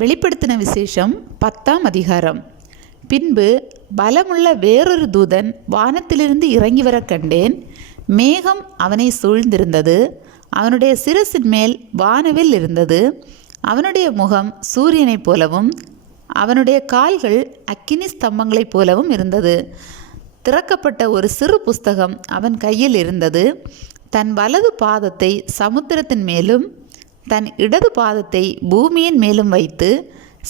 வெளிப்படுத்தின விசேஷம் 10ஆம் அதிகாரம். பின்பு பலமுள்ள வேறொரு தூதன் வானத்திலிருந்து இறங்கி வர கண்டேன். மேகம் அவனை சூழ்ந்திருந்தது. அவனுடைய சிரசின் மேல் வானவில் இருந்தது. அவனுடைய முகம் சூரியனைப் போலவும் அவனுடைய கால்கள் அக்கினி ஸ்தம்பங்களைப் போலவும் இருந்தது. திறக்கப்பட்ட ஒரு சிறு புஸ்தகம் அவன் கையில் இருந்தது. தன் வலது பாதத்தை சமுத்திரத்தின் மேலும் தன் இடது பாதத்தை பூமியின் மேலும் வைத்து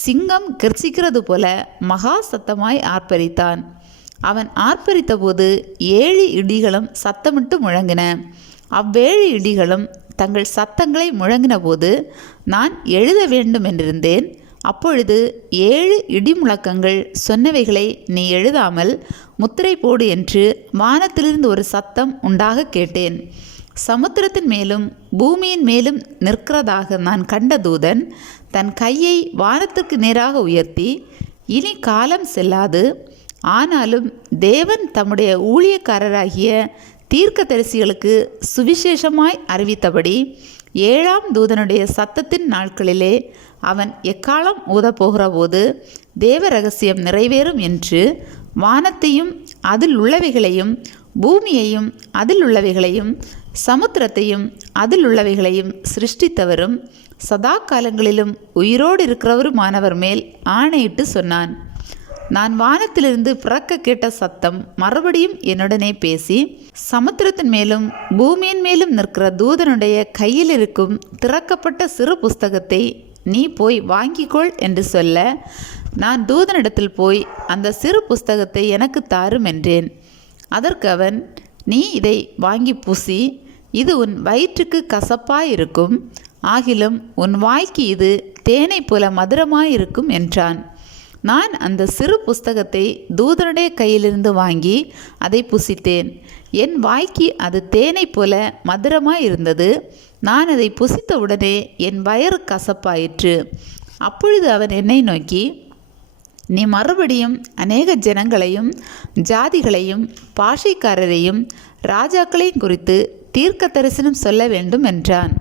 சிங்கம் கர்ச்சிக்கிறது போல மகா சத்தமாய் ஆர்ப்பரித்தான். அவன் ஆர்ப்பரித்தபோது 7 இடிகளும் சத்தமிட்டு முழங்கின. அவ்வேழு இடிகளும் தங்கள் சத்தங்களை முழங்கின போது நான் எழுத வேண்டும் என்றிருந்தேன். அப்பொழுது 7 இடி முழக்கங்கள் சொன்னவைகளை நீ எழுதாமல் முத்திரை போடு என்று வானத்திலிருந்து ஒரு சத்தம் உண்டாக கேட்டேன். சமுத்திரத்தின் மேலும் பூமியின் மேலும் நிற்கிறதாக நான் கண்ட தூதன் தன் கையை வானத்திற்கு நேராக உயர்த்தி, இனி காலம் செல்லாது, ஆனாலும் தேவன் தம்முடைய ஊழியக்காரராகிய தீர்க்கதரிசிகளுக்கு சுவிசேஷமாய் அறிவித்தபடி 7ஆம் தூதனுடைய சத்தத்தின் நாட்களிலே அவன் எக்காலம் ஊதப்போகிற போது தேவ ரகசியம் நிறைவேறும் என்று வானத்தையும் அதில் உள்ளவைகளையும் பூமியையும் அதில் உள்ளவைகளையும் சமுத்திரத்தையும் அதில் உள்ளவைகளையும் சிருஷ்டித்தவரும் சதா காலங்களிலும் உயிரோடு இருக்கிறவருமானவர் மேல் ஆணையிட்டு சொன்னான். நான் வானத்திலிருந்து பிறக்க கேட்ட சத்தம் மறுபடியும் என்னுடனே பேசி, சமுத்திரத்தின் மேலும் பூமியின் மேலும் நிற்கிற தூதனுடைய கையில் இருக்கும் திறக்கப்பட்ட சிறு புஸ்தகத்தை நீ போய் வாங்கிக்கொள் என்று சொல்ல, நான் தூதனிடத்தில் போய் அந்த சிறு புஸ்தகத்தை எனக்கு தாரும் என்றேன். அதற்கு அவன், நீ இதை வாங்கி பூசி, இது உன் வயிற்றுக்கு கசப்பாயிருக்கும், ஆகிலும் உன் வாய்க்கு இது தேனை போல மதுரமாயிருக்கும் என்றான். நான் அந்த சிறு புஸ்தகத்தை தூதனுடைய கையிலிருந்து வாங்கி அதை புசித்தேன். என் வாய்க்கு அது தேனை போல மதுரமாயிருந்தது. நான் அதை புசித்த உடனே என் வயிறு கசப்பாயிற்று. அப்பொழுது அவன் என்னை நோக்கி, நீ மறுபடியும் அநேக ஜனங்களையும் ஜாதிகளையும் பாஷைக்காரரையும் ராஜாக்களையும் குறித்து தீர்க்க தரிசனம் சொல்ல வேண்டும் என்றான்.